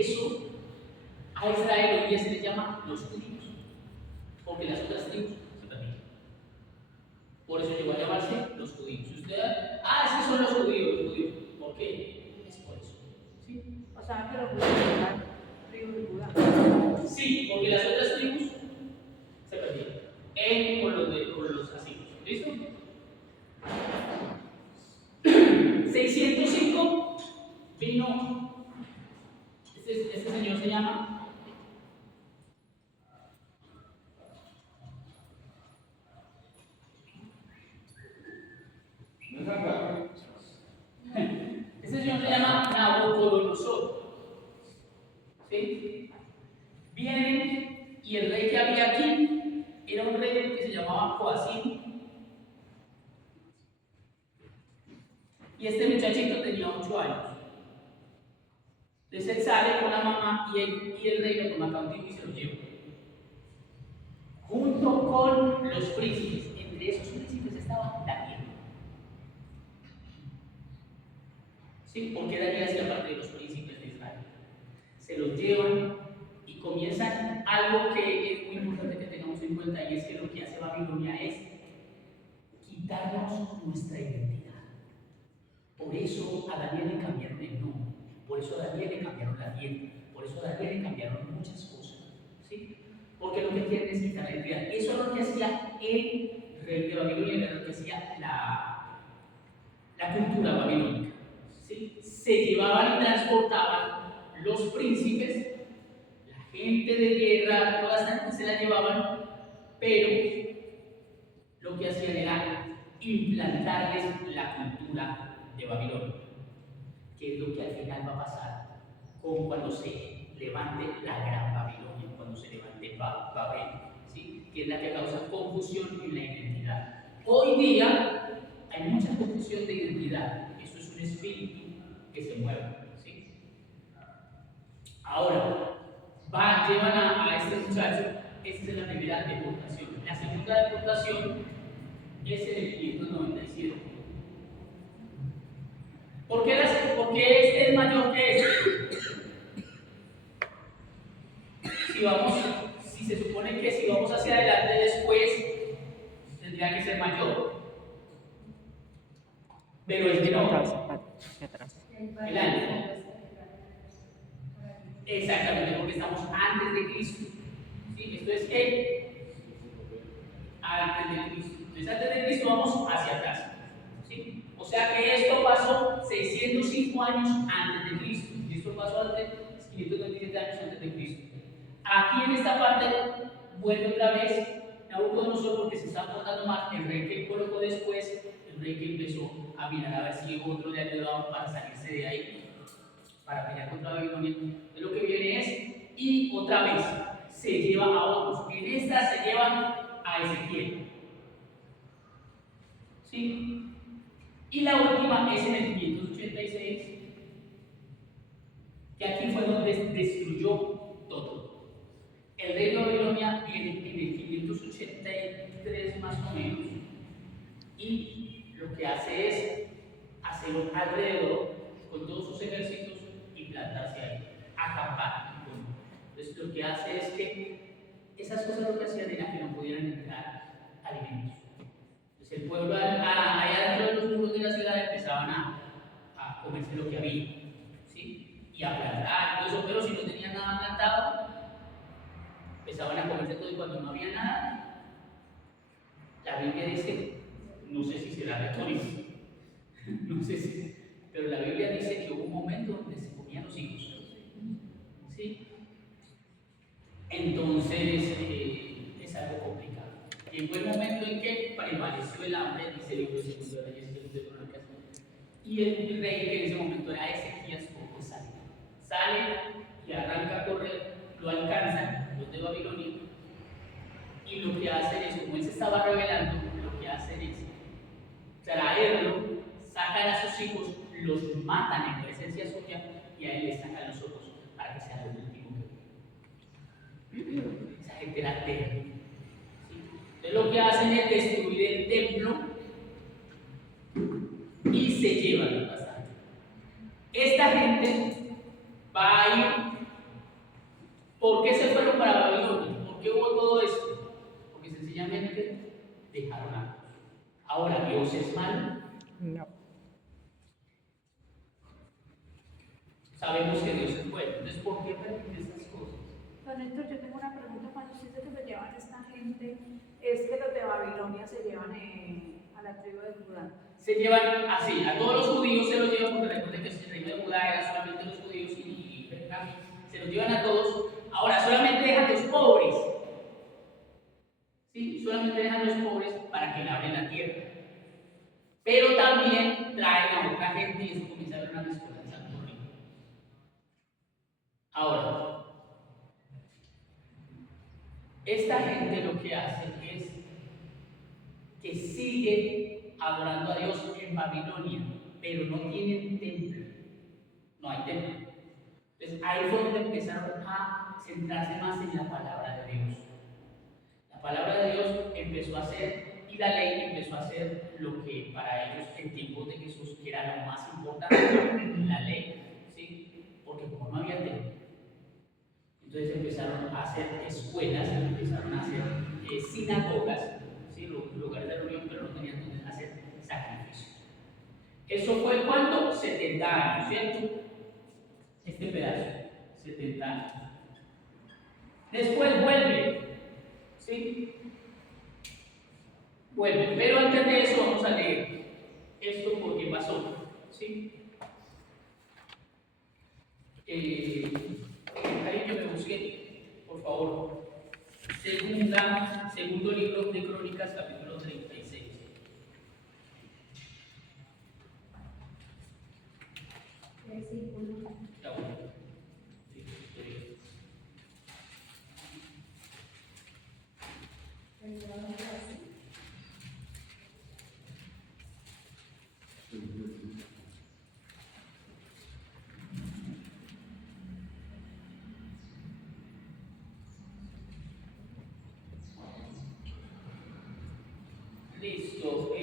eso a Israel hoy día se le llama los judíos, porque las otras tribus se perdieron. Por eso llegó a llamarse los judíos. Si usted, esos son los judíos, ¿por qué? Es por eso. ¿Sí? O sea, que los judíos eran tribus de Judá. Sí, porque las otras tribus se perdieron. Él con los asirios. ¿Listo? 605 vino, este señor se llama Nabucodonosor. ¿Sí? Viene y el rey que había aquí era un rey que se llamaba Joacim. Y este muchachito tenía 8 años. Entonces él sale con la mamá y el rey lo toma cautivo y se lo lleva. Junto con los príncipes. Entre esos príncipes estaba Daniel. ¿Sí? Porque Daniel hacía parte de los príncipes de Israel. Se los llevan y comienzan algo que es muy importante que tengamos en cuenta, y es que lo que hace Babilonia es quitarnos nuestra identidad. Por eso a Daniel le cambiaron el nombre, por eso a Daniel le cambiaron la dieta, por eso a Daniel le cambiaron muchas cosas. ¿Sí? Porque lo que quieren es quitar la identidad. Eso es lo que hacía el rey de Babilonia, era lo que hacía la cultura babilónica. ¿Sí? Se llevaban y transportaban los príncipes, la gente de guerra, toda esta gente se la llevaban, pero lo que hacían era implantarles la cultura de Babilonia, que es lo que al final va a pasar con cuando se levante la gran Babilonia, cuando se levante Babel, ¿sí? Que es la que causa confusión en la identidad. Hoy día hay mucha confusión de identidad, eso es un espíritu que se mueve, ¿sí? Ahora, llevan a este muchacho, esta es la primera deportación. La segunda deportación es en el 597. ¿Por qué este es mayor que este? Si se supone que si vamos hacia adelante después, tendría que ser mayor. Pero es menor. El año. Exactamente, porque estamos antes de Cristo. ¿Sí? Esto es ¿qué? Antes de Cristo. Entonces, antes de Cristo vamos hacia atrás. ¿Sí? O sea que esto pasó 605 años antes de Cristo. Y esto pasó antes 527 años antes de Cristo. Aquí en esta parte vuelve otra vez Nabucodonosor porque se está portando mal. El rey que colocó después, el rey que empezó a mirar a ver si otro le ayudaba para salirse de ahí, para pelear contra Babilonia. De lo que viene es, y otra vez se lleva a otros. En esta se llevan a Ezequiel. ¿Sí? Y la última es en el 586, que aquí fue donde destruyó todo. El rey de Babilonia viene en el 583 más o menos, y lo que hace es hacer un alrededor con todos sus ejércitos y plantarse ahí, acampar. Entonces lo que hace es que esas cosas lo que hacían era que no pudieran entrar alimentos. Entonces el pueblo allá dentro de los muros de la ciudad empezaban a comerse lo que había, ¿sí? Y a plantar, todo eso, pero si no tenían nada plantado, empezaban a comerse todo, y cuando no había nada, la Biblia dice, no sé si será retórico, no sé si, pero la Biblia dice que hubo un momento donde se comían los hijos, ¿sí? Entonces es algo complicado. Llegó el momento en que prevaleció el hambre, dice el libro de Segundo de Reyes, de Crónicas, y el rey que en ese momento era Ezequías, poco sale y arranca a correr, lo alcanzan los de Babilonia, y lo que hacen es, como él se estaba revelando, lo que hacen es traerlo, sacan a sus hijos, los matan en presencia suya, y a él le sacan los ojos para que sea lo último que ve. Esa gente era terrible. ¿Sí? Entonces lo que hacen es destruir el templo y se llevan bastante. Esta gente va a ir ¿Por qué se fueron para Babilonia? ¿Por qué hubo todo esto? Porque sencillamente dejaron a Dios. Ahora, ¿Dios es malo? No. Sabemos que Dios es bueno. Entonces, ¿por qué permite esas cosas? Don Héctor, yo tengo una pregunta. Cuando usted dice que se llevan esta gente, es que los de Babilonia se llevan a la tribu de Judá. Se llevan así, a todos los judíos se los llevan, porque recuerden que el reino de Judá era solamente los judíos y Benjamín, se los llevan a todos. Ahora, solamente dejan los pobres. ¿Sí? Solamente dejan los pobres para que labren la tierra. Pero también traen a otra gente y eso comienza a haber una mezcolanza horrible. Ahora, esta gente lo que hace es que sigue adorando a Dios en Babilonia, pero no tienen templo. No hay templo. Entonces ahí fue donde empezaron a centrarse más en la palabra de Dios. La palabra de Dios empezó a hacer, y la ley empezó a hacer lo que para ellos en tiempos de Jesús era lo más importante, la ley, ¿sí? Porque como no había templo, entonces empezaron a hacer escuelas, empezaron a hacer sinagogas, ¿sí? Lugares de reunión, pero no tenían donde hacer sacrificios. Eso fue cuando 70 años, ¿cierto? Este pedazo, 70 años. Después vuelve, ¿sí? Vuelve, pero antes de eso vamos a leer esto porque pasó, ¿sí? Cariño, me busqué, por favor. Segundo libro de Crónicas, capítulo 36. Versículo. Ya voy. Sí, estoy bien. Listo.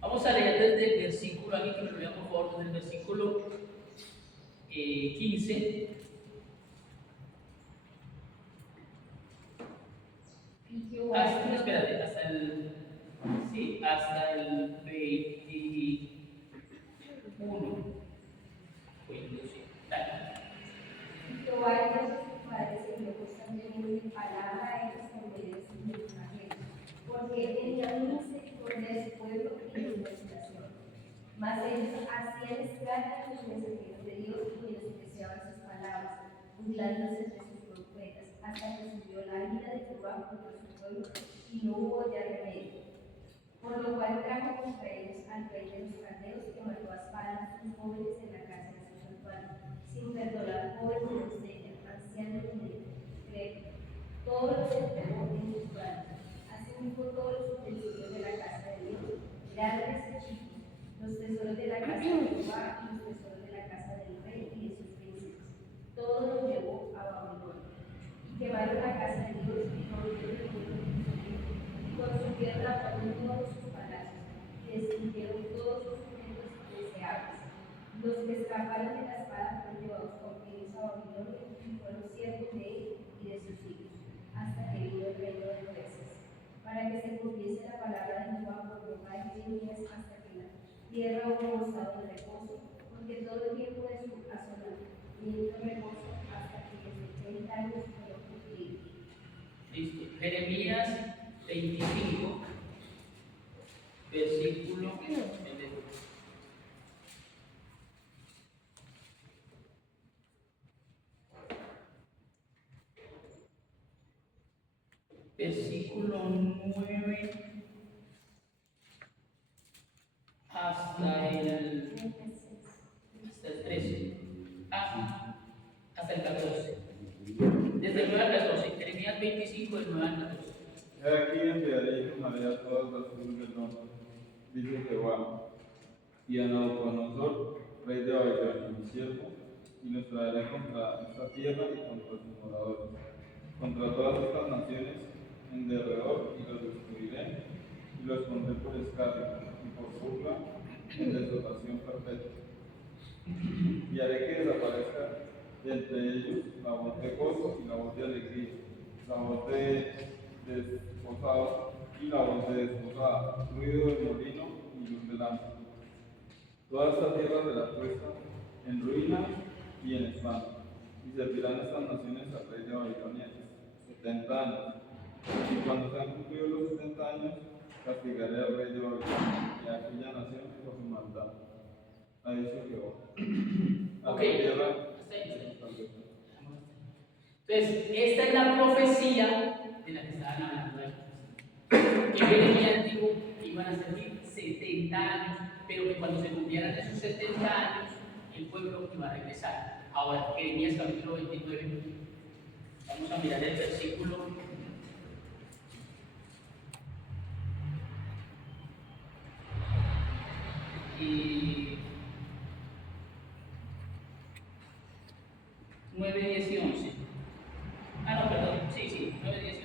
Vamos a leer desde el versículo, alguien que me lo lea por favor, desde el versículo 15. Espérate, hasta el 21. Bueno, sí, dale. Jehová Dios de sus padres envió constantemente mi palabra a ellos por medio de sus mensajeros, porque él tenía misericordia de su pueblo y de su reputación. Mas ellos hacían estrago a los mensajeros de Dios y menospreciaban sus palabras, burlándose de sus profetas, hasta que subió la ira de Jehová contra su pueblo y no hubo ya remedio. Por lo cual trajo contra ellos al rey de los caldeos, que mató a espada a sus jóvenes en la casa de su santuario, sin perdonar jóvenes ni doncellas, ancianos ni decretos. Todo lo se entregó en sus manos. Asimismo, todos los utensilios de la casa de Dios, grandes y chicos, los tesoros de la casa de Jehová y los tesoros de la casa del rey y de sus príncipes. Todo lo llevó a Babilonia. Y quemaron la casa de Dios y corrieron el pueblo de Jerusalén. Consumieron a todos sus palacios y destruyeron todos sus objetos deseables. Los que escaparon de la espada fueron llevados cautivos a Babilonia y fueron siervos de él y de sus hijos, hasta que vino el reino de Persia, para que se cumpliese la palabra de Jehová por boca de Jeremías, hasta que la tierra hubo gozado de reposo, porque todo el tiempo de su asolamiento reposo hasta que los 80 años fueron cumplidos. Listo. Jeremías 25, versículo 9 hasta el 13. Hasta el 14. Desde el 9 al 14. Jeremías 25, del 9 al 14. He aquí enviaré y tomaré a todas las tribus del norte, dice Jehová, y a Nabucodonosor, rey de Babilonia, mi siervo, y los traeré contra esta tierra y contra sus moradores, contra todas estas naciones en derredor, y los destruiré, y los pondré por escarnio y por burla en desolación perpetua. Y haré que desaparezca y entre ellos la voz de gozo y la voz de alegría, la voz de desposado y la voz de desposada, ruido de molino y luz de lámpara. Toda esta tierra será puesta en ruinas y en espanto, y servirán estas naciones al rey de Babilonia 70 años. Y cuando se han cumplido los 70 años, castigaré al rey de Babilonia y a aquella nación por su maldad. Ha dicho Jehová. Ok. A la tierra. Entonces, esta es la profecía de la que estaban hablando ahí. Que Jeremías dijo que iban a servir 70 años, pero que cuando se cumplieran esos 70 años, el pueblo iba a regresar. Ahora, Jeremías capítulo 29, vamos a mirar el versículo. Y 9, 10 y 11. No, perdón, sí, 9, 10 y 11.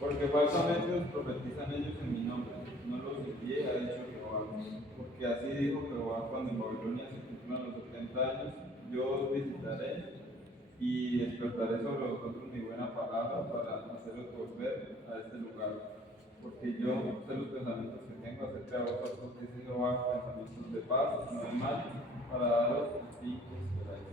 Porque falsamente os profetizan ellos en mi nombre, no los envié, ha dicho Jehová. Porque así dijo Jehová cuando en Babilonia se cumplan los 70 años, yo os visitaré y despertaré sobre vosotros mi buena palabra para haceros volver a este lugar. Porque yo sé los pensamientos que tengo acerca de vosotros, dice Jehová, pensamientos de paz, no de mal, para daros el fin que esperáis.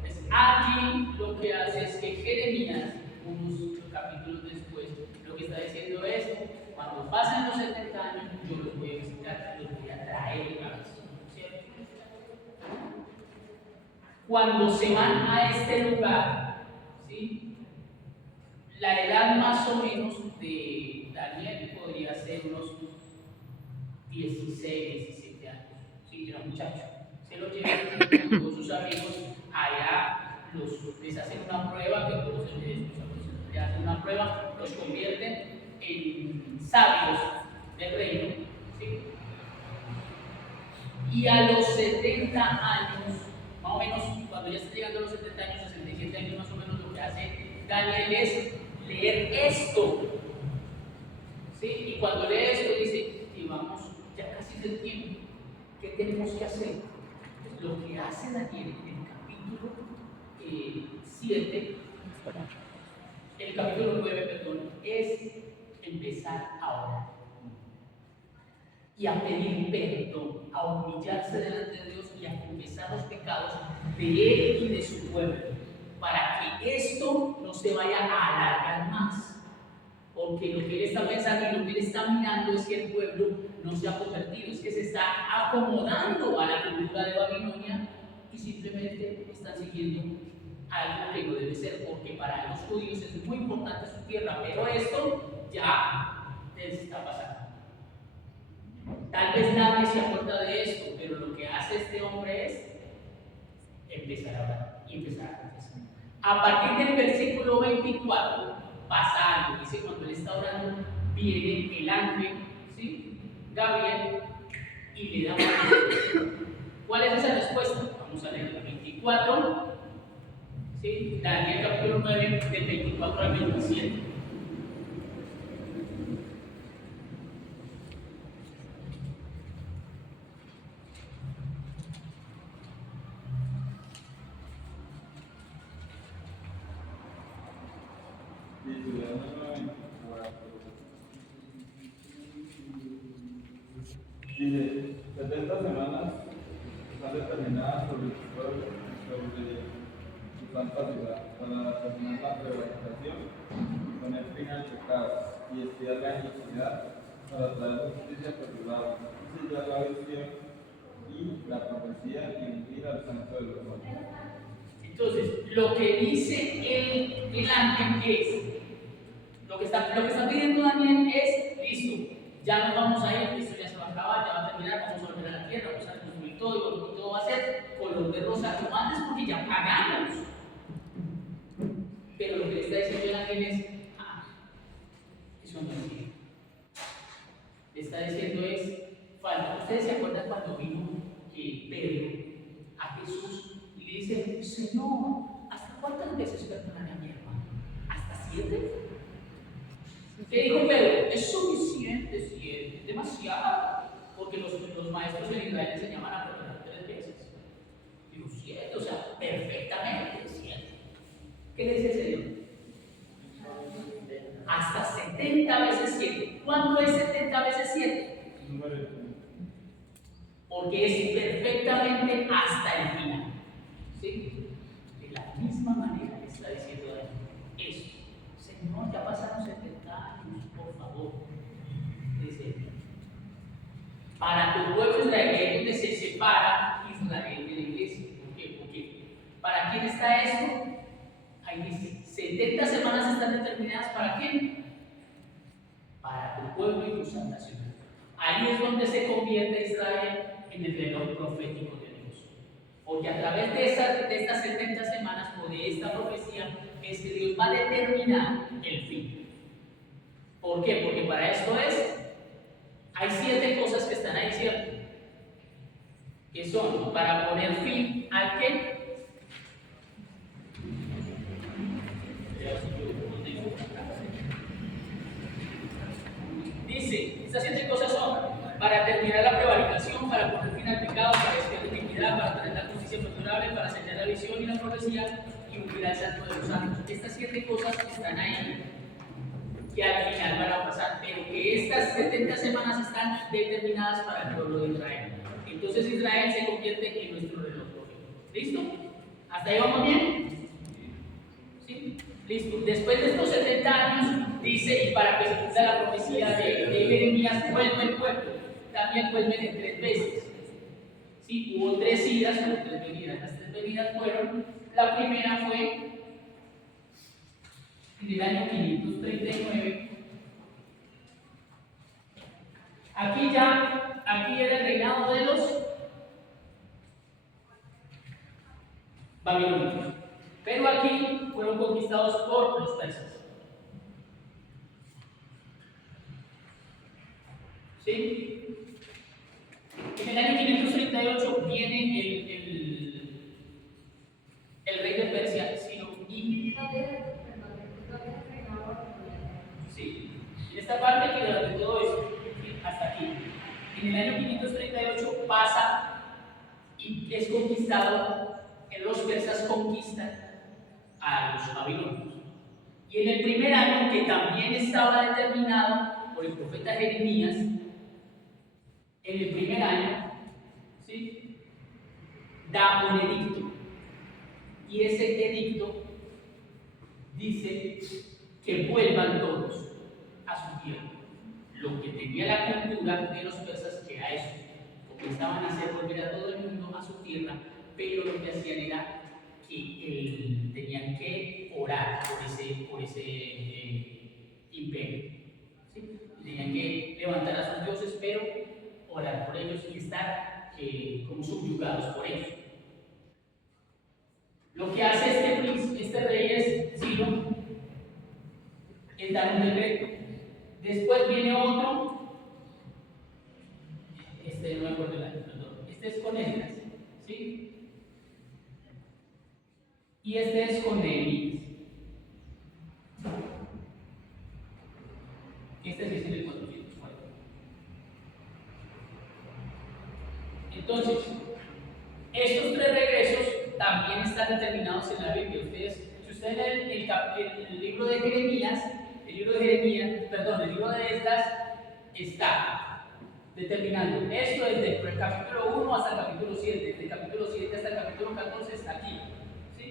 Pues aquí lo que hace es que Jeremías, unos capítulos después, lo que está diciendo es: cuando pasen los 70 años, yo los voy a visitar, los voy a traer otra vez. ¿Cierto? Cuando se van a este lugar, ¿sí? La edad más o menos de Daniel podría ser unos 16, 17 años. Sí, era un muchacho. Se lo llevan con sus amigos allá, les hacen una prueba, que todos les hacen una prueba, los convierten en sabios del reino. ¿Sí? Y a los 70 años, más o menos, cuando ya está llegando a los 70 años, 67 años más o menos, lo que hace Daniel es leer esto. ¿Sí? Y cuando lee esto dice: y vamos, ya casi es el tiempo, ¿qué tenemos que hacer? Pues lo que hace Daniel en el capítulo 7, el capítulo 9, perdón, es empezar a orar y a pedir perdón, a humillarse delante de Dios y a confesar los pecados de él y de su pueblo, para que esto no se vaya a alargar más. Porque lo que él está pensando y lo que él está mirando es que el pueblo no se ha convertido, es que se está acomodando a la cultura de Babilonia y simplemente están siguiendo algo que no debe ser, porque para los judíos es muy importante su tierra, pero esto ya les está pasando. Tal vez nadie se acuerda de esto, pero lo que hace este hombre es empezar a orar y empezar a confesar. A partir del versículo 24 pasa algo. Dice: cuando él está orando, viene el ángel, ¿sí? Gabriel, y le da una respuesta. ¿Cuál es esa respuesta? Vamos a leer el 24, ¿sí? Daniel capítulo 9, del 24 al 27. Dice: 70 semanas están determinadas sobre su pueblo y sobre su santa ciudad, para terminar la prevaricación y poner fin al pecado y espiar la iniquidad, para traer justicia perdurable y sellar la visión y la profecía y ungir al santo de los santos. Entonces, lo que dice el ángel es, lo que está pidiendo Daniel es: listo, ya nos vamos a ir, esto ya se va a acabar, ya va a terminar, vamos a volver a la tierra, vamos a reconstruir todo y todo va a ser color de rosa como antes, porque ya pagamos. Pero lo que le está diciendo el ángel es: eso no es bien. Le está diciendo es: falta. ¿Ustedes se acuerdan cuando vino Pedro a Jesús y le dice: Señor, ¿hasta cuántas veces perdonaré a mi hermano? ¿Hasta 7? ¿Qué dijo Pedro? Es suficiente, 7, es demasiado, porque los maestros en Israel enseñaban a perdonar 3 veces. Y 7, o sea, perfectamente 7. ¿Qué le dice el Señor? Hasta 70 veces 7. ¿Cuánto es 70 veces 7? Porque es perfectamente hasta el final. ¿Sí? De la misma manera le está diciendo a él eso. Señor, ya pasaron 70 años, por favor. Dice, para tu pueblo Israel es donde se separa Israel de la iglesia. ¿Por qué? Porque ¿para quién está esto? Ahí dice, 70 semanas están determinadas ¿para quién? Para tu pueblo y tu santa ciudad. Ahí es donde se convierte Israel en el reloj profético de Dios. Porque a través de estas 70 semanas o de esta profecía es que Dios va a determinar el fin. ¿Por qué? Porque para esto hay 7 cosas que están ahí, ¿cierto? Que son para poner fin al qué. Dice, estas 7 cosas son para terminar la prevaricación, para poner fin al pecado, para expiar la iniquidad, para tener la justicia perdurable, para sellar la visión y la profecía y ungir al santo de los santos. Estas 7 cosas están ahí, que al final van a pasar, pero que estas 70 semanas están determinadas para el pueblo de Israel. Entonces Israel se convierte en nuestro reloj. ¿Listo? ¿Hasta ahí vamos bien? ¿Sí? Listo. Después de estos 70 años, dice, y para que se cumpla la profecía de Jeremías, vuelve el pueblo. También vuelven en 3 veces. ¿Sí? Hubo 3 idas, hubo 3 venidas. Las 3 venidas fueron, la primera fue en el año 539. Aquí era el reinado de los babilonios. Pero aquí fueron conquistados por los persas. ¿Sí? En el año 538 viene el rey de Persia, Ciro, y sí, en esta parte que durante todo eso, ¿sí? Hasta aquí. En el año 538 pasa y es conquistado, los persas conquistan a los babilonios. Y en el primer año, que también estaba determinado por el profeta Jeremías, en el primer año, ¿sí? Da un edicto. Y ese edicto dice que vuelvan todos a su tierra. Lo que tenía la cultura de los persas era eso. Comenzaban a hacer volver a todo el mundo a su tierra, pero lo que hacían era que tenían que orar por ese imperio. ¿Sí? Tenían que levantar a sus dioses, pero orar por ellos y estar como subyugados por ellos. Lo que hace este rey es Ciro, es dar un decreto. Después viene otro, no me acuerdo el año, perdón. Este es con Esdras, ¿sí? Y este es con Nehemías. Este sí es en el 404. Entonces, estos 3 regresos también están determinados en la Biblia. Si ustedes leen el libro de Jeremías, el libro de Esdras está determinando. Esto es desde el capítulo 1 hasta el capítulo 7, desde el capítulo 7 hasta el capítulo 14 está aquí. ¿Sí?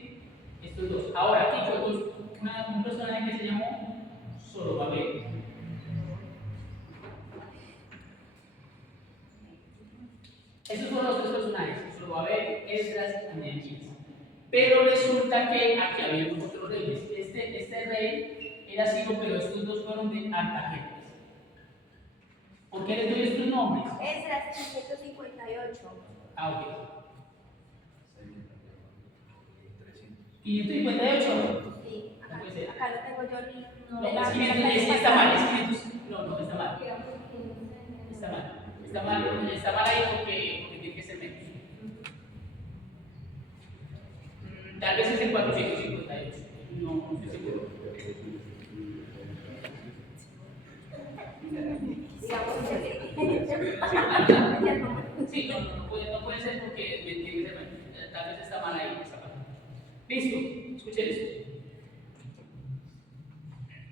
Estos 2. Ahora, aquí fue un personaje que se llamó Zorobabel. Esos fueron los 3 personajes, Zorobabel, Esdras y Nehemías. Pero resulta que aquí había otros reyes. Este rey era Ciro, pero estos 2 fueron de Artajerjes. ¿Por qué les doy estos nombres? Esdras 558. Ah, ok. 558. Sí, No puede ser. acá lo tengo yo. No, es 500, está mal, es 500. No, está mal. Está mal ahí porque tiene que ser menos. Tal vez es en 458. No estoy seguro. Sí, no puede ser porque tiene que ser menos. tal vez está mal ahí esa parte. Listo, escuchen esto.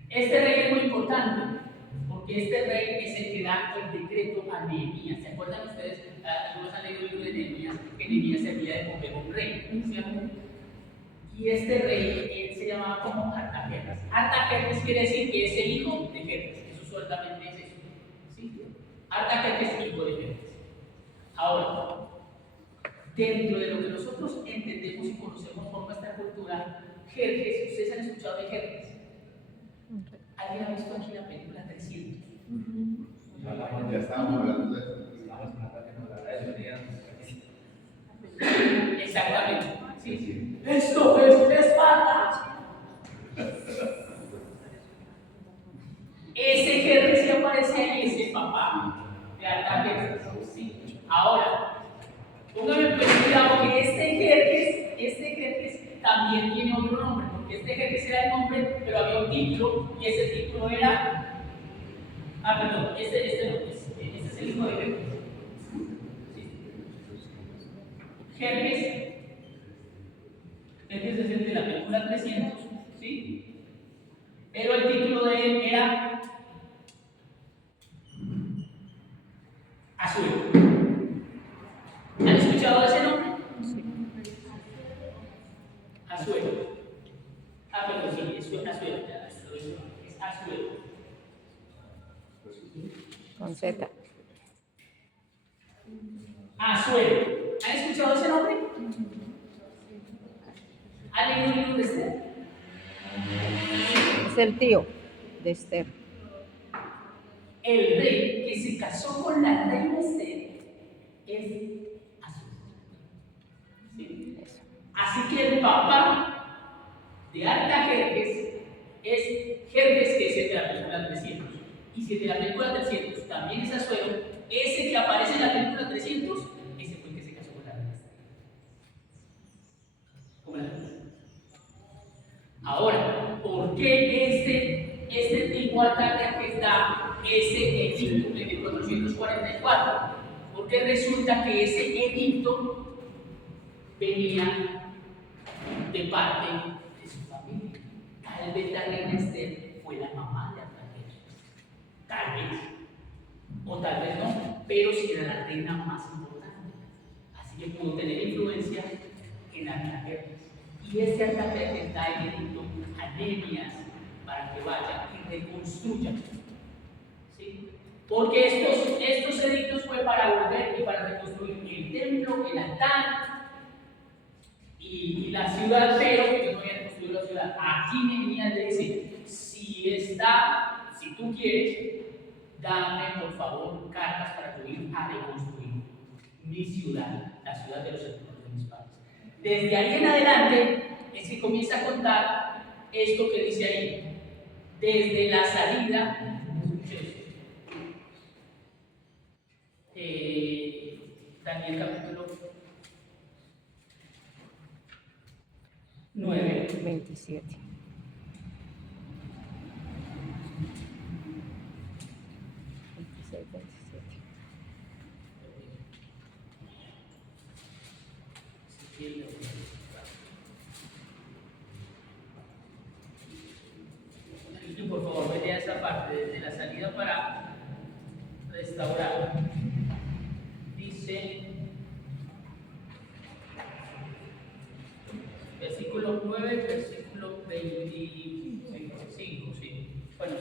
Este rey es muy importante, porque este rey es el que da el decreto a Nehemías. ¿Se acuerdan ustedes? Algunos han leído el libro de Nehemías, que Nehemías servía de como un rey, ¿cierto? Y este rey, él se llamaba como Artajerjes. Artajerjes quiere decir que es el hijo de Jerjes. Eso solamente es eso. ¿Sí? Artajerjes, hijo de Jerjes. Ahora, dentro de lo que nosotros entendemos y conocemos por nuestra cultura, Jerjes, ¿ustedes han escuchado de Jerjes? ¿Alguien ha visto aquí la película 300? Ya estábamos hablando de eso. Exactamente. Sí. Esto es Esparta. Ese Jerjes que aparece ahí es el papá de Artajerjes. Sí. Ahora, póngame pues cuidado que este Jerjes también tiene otro nombre, porque este Jerjes era el nombre, pero había un título, y ese título era. Perdón, este es el hijo de Jerjes. Sí. Jerjes es el de la película 300, ¿sí? Pero el título de él era Asuero. ¿Han escuchado ese nombre? Asuero. Perdón, sí, es Asuero. Es Asuero. Con Z. Asuero. ¿Han escuchado ese nombre? ¿Han leído el libro de Esther? Es el tío de Esther. El rey que se casó con la reina Esther es Asuero. ¿Sí? Así que el papá de Artajerjes es Jerjes, que es el de la película 300. Y si el de la película 300 también es Asuero, ese que aparece en la película 300, ese fue el que se casó con la reina Esther. ¿Cómo la ven? Ahora, ¿por qué este tipo Artajerjes da ese edicto en el 444? Porque resulta que ese edicto venía de parte de su familia. Tal vez la reina Esther fue la mamá de Artajerjes. Tal vez. O tal vez no. Pero sí era la reina más importante. Así que pudo tener influencia en Artajerjes. Y ese Artajerjes da el edicto a Nehemías para que vaya y reconstruya. ¿Sí? Porque estos edictos fue para volver y para reconstruir el templo, el altar y la ciudad, pero que no habían construido la ciudad. Aquí Nehemías le dice: si tú quieres, dame por favor cartas para yo ir a reconstruir mi ciudad, la ciudad de los hermanos de mis padres. Desde ahí en adelante es que comienza a contar esto que dice ahí, desde la salida. Daniel capítulo 9. 27. Y por favor, vete a esa parte, desde la salida para restaurar. Dice, versículo 9, versículo 25, sí. Bueno,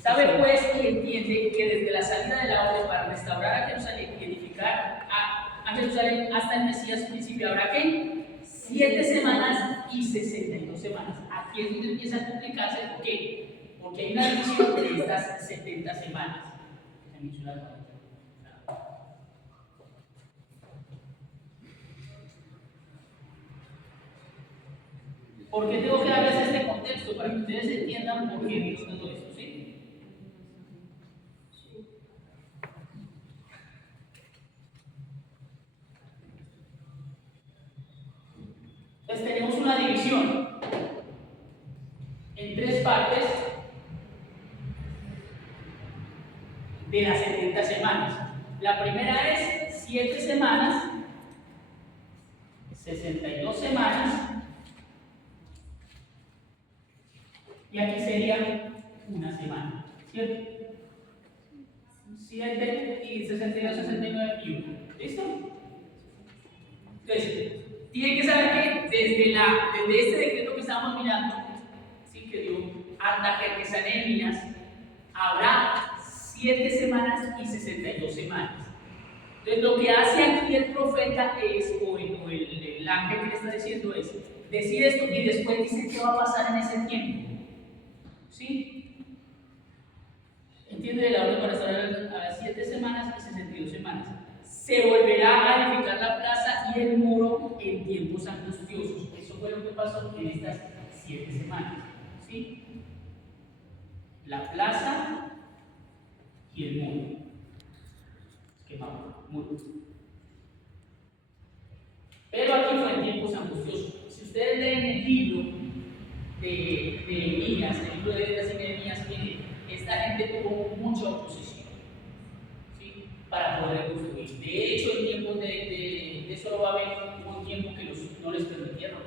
sabe pues y entiende que desde la salida de la orden para restaurar a Jerusalén y edificar a Jerusalén hasta el Mesías principio, ¿habrá qué? 7 semanas y 62 semanas. Aquí es donde empieza a complicarse. ¿Por qué? Porque hay una división de estas 70 semanas. ¿Por qué tengo que darles este contexto? Para que ustedes entiendan por qué Dios todo esto, ¿sí? Entonces tenemos una división en 3 partes de las 70 semanas. La primera es 7 semanas 62 semanas. Y aquí sería una semana, ¿cierto? 7 y 62, 69 y 1. ¿Listo? Entonces, tienen que saber que desde este decreto que estamos mirando, ¿sí? Que dio Artajerjes habrá 7 semanas y 62 semanas. Entonces, lo que hace aquí el profeta es, o el ángel que le está diciendo es, decir esto y después dice qué va a pasar en ese tiempo. ¿Sí? ¿Entiende? La orden para estar a las 7 semanas y 62 semanas. Se volverá a edificar la plaza y el muro en tiempos angustiosos. Eso fue lo que pasó en estas 7 semanas. ¿Sí? La plaza y el muro. Muro. Pero aquí fue en tiempos angustiosos. Si ustedes leen el libro de Nehemías, el libro de Esdras y Nehemías, esta gente tuvo mucha oposición, ¿sí? Para poder construir. De hecho, en tiempos de Zorobabel hubo un tiempo que no les permitieron,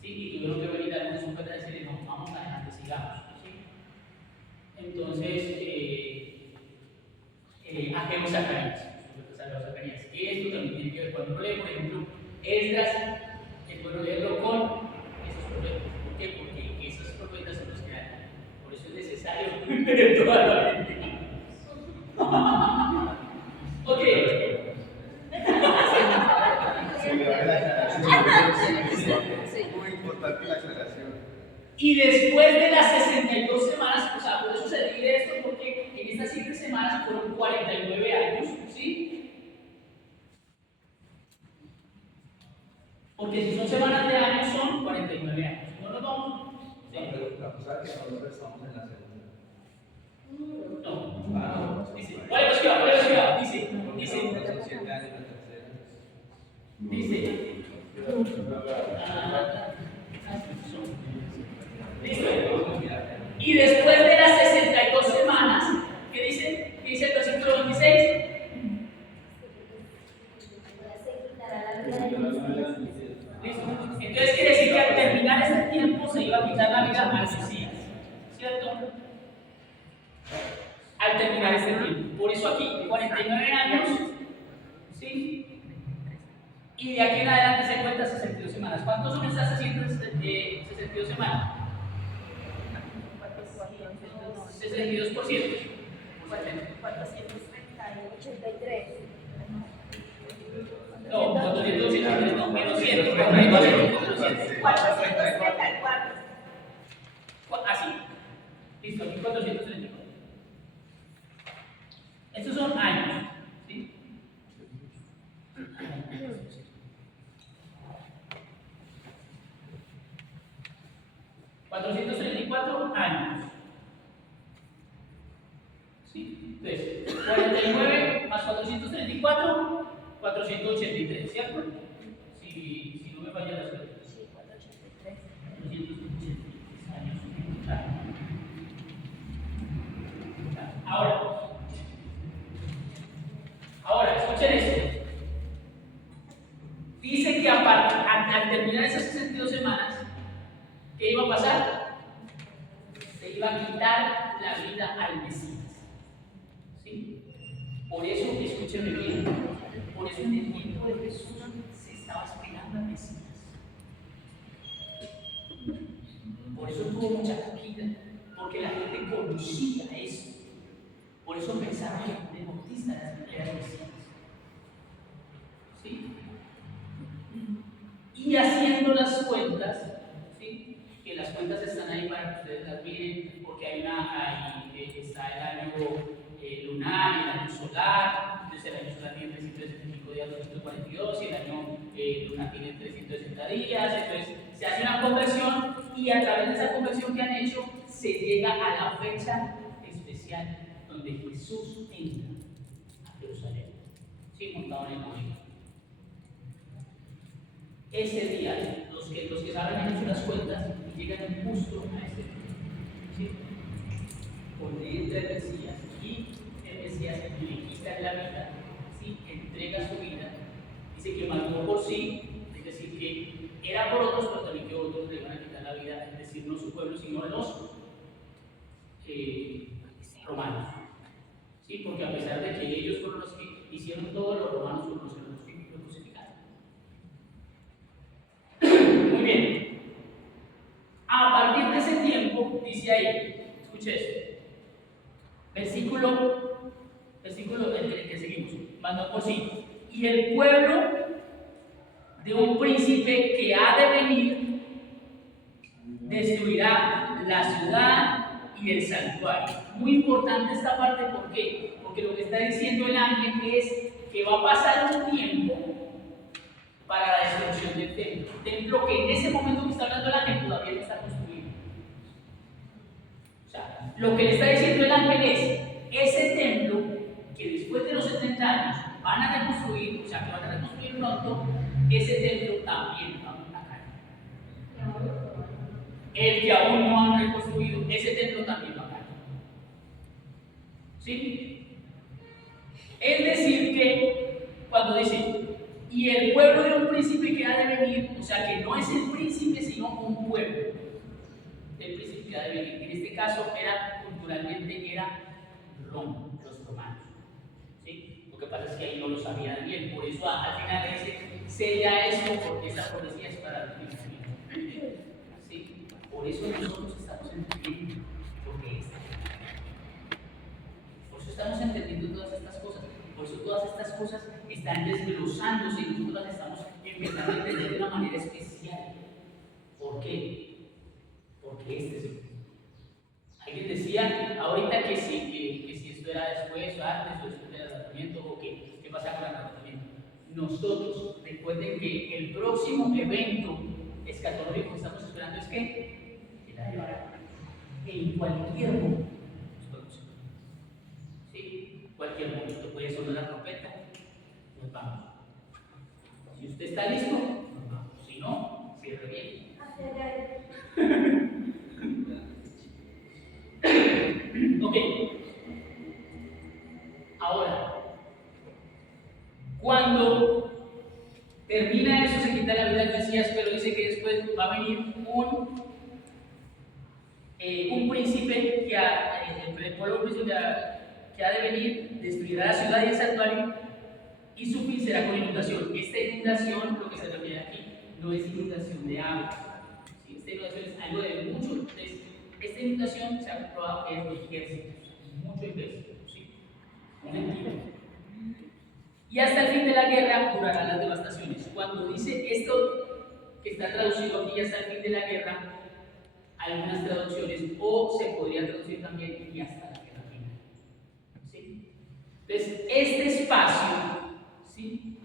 ¿sí? Y tuvieron que venir algunos hombres a decirle, no, vamos a dejar que sigamos, ¿sí? Entonces, Ageo Zacarías, que esto también tiene que ver cuando uno lee, por ejemplo, Esdras, es bueno leerlo con esos profetas. ¿Por qué? Porque esos profetas son los que dan. Por eso es necesario leer toda la Biblia. Ok. Muy importante la aclaración. Y después de las 62 semanas, o sea, por eso se divide esto, porque en estas 7 semanas fueron 49 años, ¿sí? Porque si son semanas de años, son 49 años. No nos vamos. ¿Sí? La cosa es que nosotros estamos en la segunda. No. Dice, ¿cuál es que Dice. Son 7 años la tercera. Dice. Listo. Y después de las 62 semanas, ¿qué dice? ¿Qué dice el versículo 26? Listo. Entonces quiere decir que al terminar este tiempo se iba a quitar la vida al Mesías, ¿cierto? Al terminar este tiempo. Por eso aquí, 49 años, ¿sí? Y de aquí en adelante se cuenta 62 semanas. ¿Cuántos son estas 62 semanas? 62%. 483. No, 483, no, menos 100. 434. Así. Listo, aquí 434. Estos son años, ¿sí? 434 años. ¿Sí? Entonces, 49 más 434, 483, ¿cierto? Si no me falla la suerte. Sí, 483. 483 años. Ahora, escuchen esto. Dice que al terminar esas 62 semanas, ¿qué iba a pasar? Se iba a quitar la vida al Mesías. ¿Sí? Por eso, escúchenme bien, por eso en el tiempo de Jesús se estaba esperando al Mesías. Por eso tuvo mucha acogida, porque la gente conocía eso. Por eso pensaba que Juan el Bautista era el Mesías. ¿Sí? Y haciendo las cuentas, ¿sí? Que las cuentas están ahí para que ustedes las miren, porque está el año lunar y el año solar. Entonces el año solar tiene 365 días, 242, y el año lunar tiene 360 días. Entonces se hace una conversión, y a través de esa conversión que han hecho se llega a la fecha especial donde Jesús entra a Jerusalén, sí, montado en el camello. Ese día, los que saben han hecho las cuentas y llegan justo a ese día, ¿sí? Donde entra el Mesías, y el Mesías le quita la vida, ¿sí? Entrega su vida. Dice se que mató por sí, es decir, que era por otros, pero también que otros le iban a quitar la vida, es decir, no su pueblo, sino los romanos. ¿Sí? Porque a pesar de que ellos fueron los que hicieron todo, los romanos fueron los que lo crucificaron. Muy bien. A partir de ese tiempo, dice ahí, escuche esto, versículo el que seguimos, mandó por sí. Y el pueblo de un príncipe que ha de venir destruirá la ciudad y el santuario. Muy importante esta parte, ¿por qué? Porque lo que está diciendo el ángel es que va a pasar un tiempo para la destrucción del templo. Templo que en ese momento que está hablando el ángel todavía no está construido. O sea, lo que le está diciendo el ángel es, ese templo que después de los 70 años van a reconstruir, o sea, que van a reconstruir pronto, ese templo también va a caer. El que aún no han reconstruido, ese templo también va a caer. ¿Sí? Es decir que, cuando dice, y el pueblo era un príncipe que ha de venir, o sea, que no es el príncipe, sino un pueblo. El príncipe que ha de venir. En este caso, culturalmente, era Roma, los romanos. ¿Sí? Lo que pasa es que ahí no lo sabían bien, por eso al final dice, sella esto, porque esa profecía es para el cumplimiento. ¿Sí? Por eso nosotros estamos entendiendo lo que es. Por eso estamos entendiendo todas estas cosas. Por eso todas estas cosas están desglosándose y nosotros las estamos empezando a entender de una manera especial. ¿Por qué? Porque este es el. Alguien decía ahorita que si esto era después o antes o después del arrebatamiento o qué pasa con el arrebatamiento. Nosotros, recuerden que el próximo evento escatológico que estamos esperando es que la llevará en cualquier momento. ¿Sí? Cualquier momento puede sonar la trompeta, nos vamos. Si usted está listo, nos vamos. Si no, cierre bien. Ok. Ahora, cuando termina eso, se quita la vida del Mesías, pero dice que después va a venir un príncipe el pueblo príncipe que ha de venir, destruirá la ciudad y el santuario, y su fin será con inundación. Esta inundación, lo que se refiere aquí, no es inundación de agua. ¿Sí? Esta inundación es algo de mucho. Entonces, esta inundación se ha comprobado que es de ejércitos, mucho ejército, ¿sí? Un ejército. Y hasta el fin de la guerra durarán las devastaciones. Cuando dice esto que está traducido aquí, hasta el fin de la guerra, algunas traducciones, o se podría traducir también y hasta la guerra final. ¿Sí? Entonces, este espacio, ¿sí?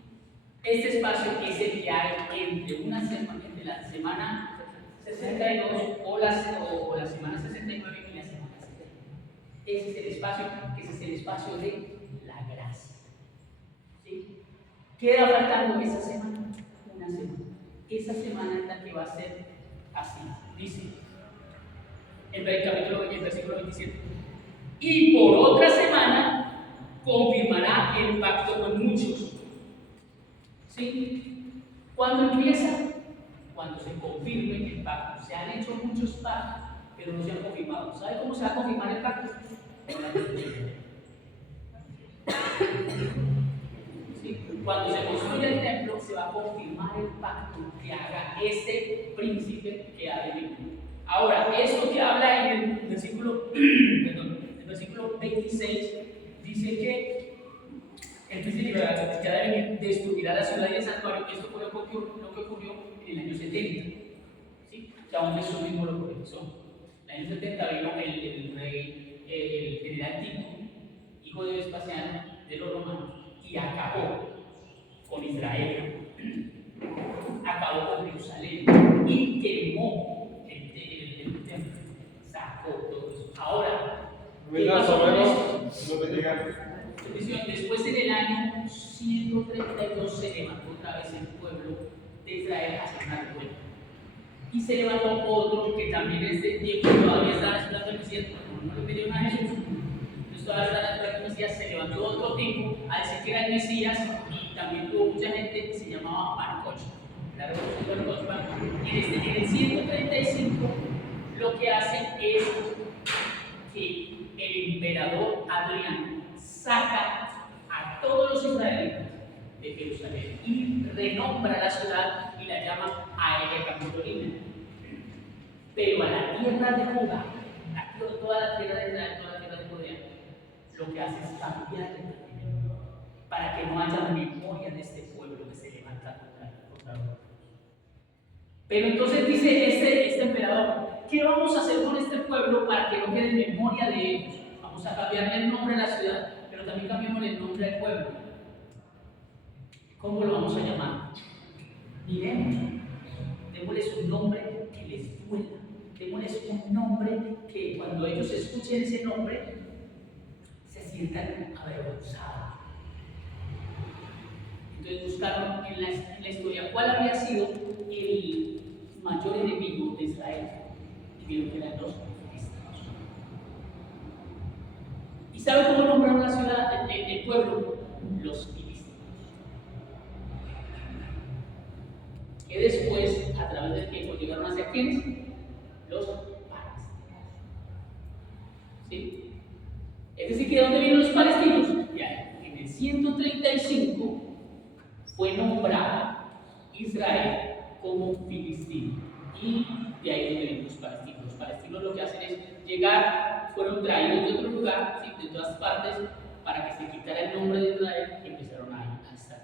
Este espacio es el que hay entre la semana 62 o la semana 69 y la semana 70. Ese es el espacio, que ese es el espacio de la gracia. ¿Sí? Queda faltando esa semana, una semana. Esa semana es la que va a ser así. Dice en el versículo 27. Y por otra semana confirmará el pacto con muchos. ¿Sí? ¿Cuándo empieza? Cuando se confirme el pacto. Se han hecho muchos pactos, pero no se han confirmado. ¿Sabe cómo se va a confirmar el pacto? Con la destrucción. ¿Sí? Cuando se construye el templo, se va a confirmar el pacto que haga ese príncipe que ha de venir. Ahora, esto que habla en el versículo 26, dice que el príncipe que ha de venir destruirá la ciudad y el santuario. Esto fue lo que ocurrió en el año 70. ¿Sí? Ya aún Jesús mismo lo profetizó. En el año 70 vino el rey, el general Tito, hijo de Vespasiano, de los romanos, y acabó con Israel, acabó con Jerusalén y quemó el templo, sacó todo eso. Ahora, ¿qué pasó con eso? Después en el año 132 se levantó otra vez el pueblo de Israel hacia una revuelta. Y se levantó otro que también es de tiempo, todavía estaba esperando el Mesías, no le pidieron a Jesús. Entonces todavía estaba esperando el Mesías, se levantó otro tipo a decir que era el Mesías y también tuvo mucha gente que se llamaba Bar Kokhba, la revolución de Bar Kokhba. En el 135 lo que hacen es que el emperador Adriano saca a todos los israelitas de Jerusalén y renombra la ciudad y la llama Aelia Capitolina. Pero a la tierra de Judá, toda la tierra de Israel, toda la tierra de Judea, lo que hace es cambiar el término para que no haya memoria de este pueblo que se levanta contra nosotros. Pero entonces dice este emperador, ¿qué vamos a hacer con este pueblo para que no quede memoria de ellos? Vamos a cambiarle el nombre a la ciudad, pero también cambiemos el nombre al pueblo. ¿Cómo lo vamos a llamar? Miremos, démosles un nombre que les duela, démosles un nombre que cuando ellos escuchen ese nombre se sientan avergonzados. Entonces buscaron en la historia cuál había sido el mayor enemigo de Israel y vieron que eran los filisteos. ¿Y sabe cómo nombraron la ciudad, el pueblo? Los filisteos. Que después, a través del tiempo, llegaron hacia quiénes? Los palestinos. ¿Sí? Es decir, que ¿de dónde vienen los palestinos? Ya, en el 135 fue nombrada Israel como filistino. Y de ahí donde vienen los palestinos. Los palestinos lo que hacen es llegar, fueron traídos de otro lugar, ¿sí? De todas partes, para que se quitara el nombre de Israel y empezaron a estar.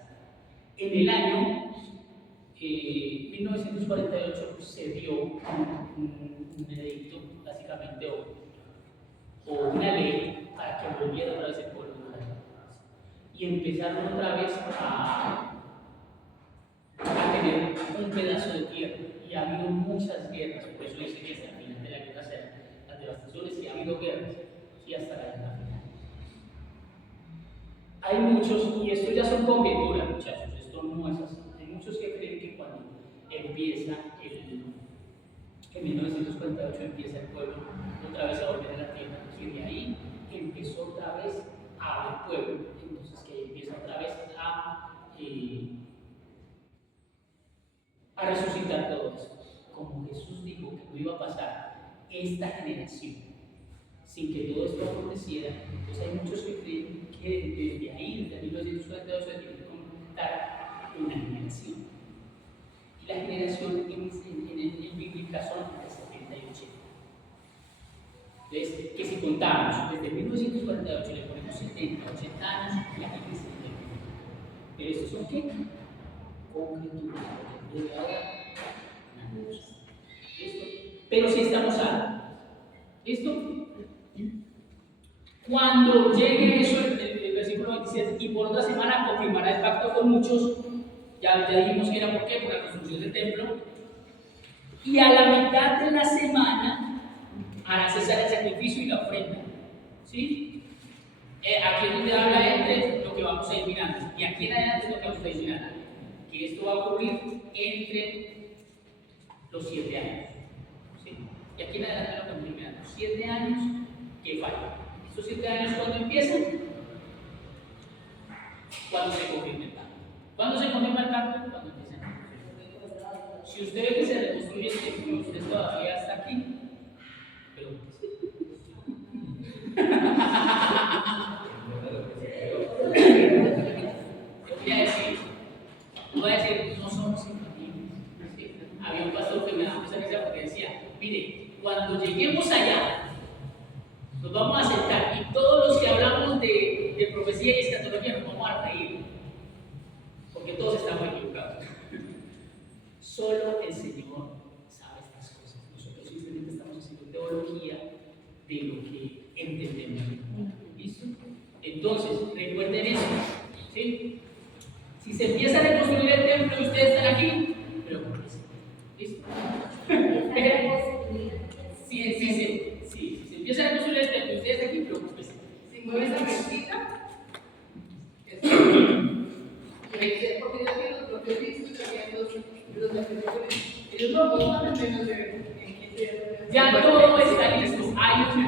En el año 1948 se dio un edicto, básicamente, o una ley para que volviera otra vez el pueblo de Israel. Y empezaron otra vez a tener un pedazo de tierra. Y ha habido muchas guerras, por eso dice que hasta el final de la guerra serán las devastaciones, y ha habido guerras, y hasta la guerra final. Hay muchos, y esto ya son conjeturas, muchachos, esto no es así. Hay muchos que creen que cuando empieza en 1948 empieza el pueblo otra vez a volver a la tierra, y de ahí empezó otra vez a haber pueblo, entonces que empieza otra vez a resucitar todo eso. Como Jesús dijo que no iba a pasar esta generación sin que todo esto aconteciera, pues hay muchos que creen que desde ahí, desde 1948, se tiene que contar una generación. Y la generación en bíblica son entre 70 y 80. Entonces, que si contamos desde 1948 le ponemos 70, 80 años, la gente se entiende. Pero estos son qué? Conjeturas, porque de ahora una cosa. ¿Listo? Pero si estamos salvos. ¿Listo? Cuando llegue eso, el versículo 27, y por otra semana confirmará el pacto con muchos, ya dijimos que era por qué, por la construcción del templo, y a la mitad de la semana hará cesar el sacrificio y la ofrenda. ¿Sí? Aquí es donde habla él de lo que vamos a ir mirando, y aquí en adelante es lo que vamos a ir mirando, que esto va a ocurrir entre los 7 años. ¿Sí? Y aquí en adelante es lo que vamos a ir mirando, 7 años que faltan. Estos 7 años, ¿cuándo empiezan? Cuando se confirme el pacto. ¿Cuándo se confirma el pacto? Cuando empiezan. Si usted ve que se reconstruye el templo y usted todavía está aquí, pero voy a decir, no somos infalibles. ¿Sí? Había un pastor que me daba mucha risa porque decía, mire, cuando lleguemos allá, nos vamos a sentar y todos los que hablamos de profecía y escatología nos vamos a reír, porque todos estamos equivocados. Solo el Señor sabe estas cosas. Nosotros simplemente estamos haciendo teología de lo que entendemos. ¿Listo? Entonces, recuerden eso. ¿Sí? Si se empieza a reconstruir el templo y ustedes están aquí, preocúpense. ¿Listo? Si se empieza a reconstruir el templo y ustedes están aquí, preocúpense. Si mueves la mesita, porque yo quiero lo que he visto que los ellos no votan menos de 15. Ya todo está listo. Hay un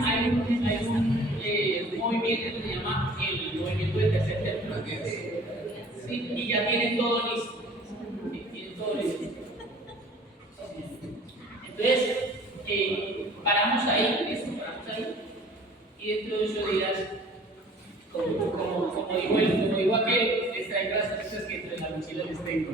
movimiento que se llama el movimiento del tercer templo. ¿sí? Y ya tienen todo listo. Tienen todo listo. Entonces, paramos ahí, ¿listo? Paramos ahí. Y dentro de 8 días, como dijo aquel, les traigo las cosas que dentro de la mochila les tengo.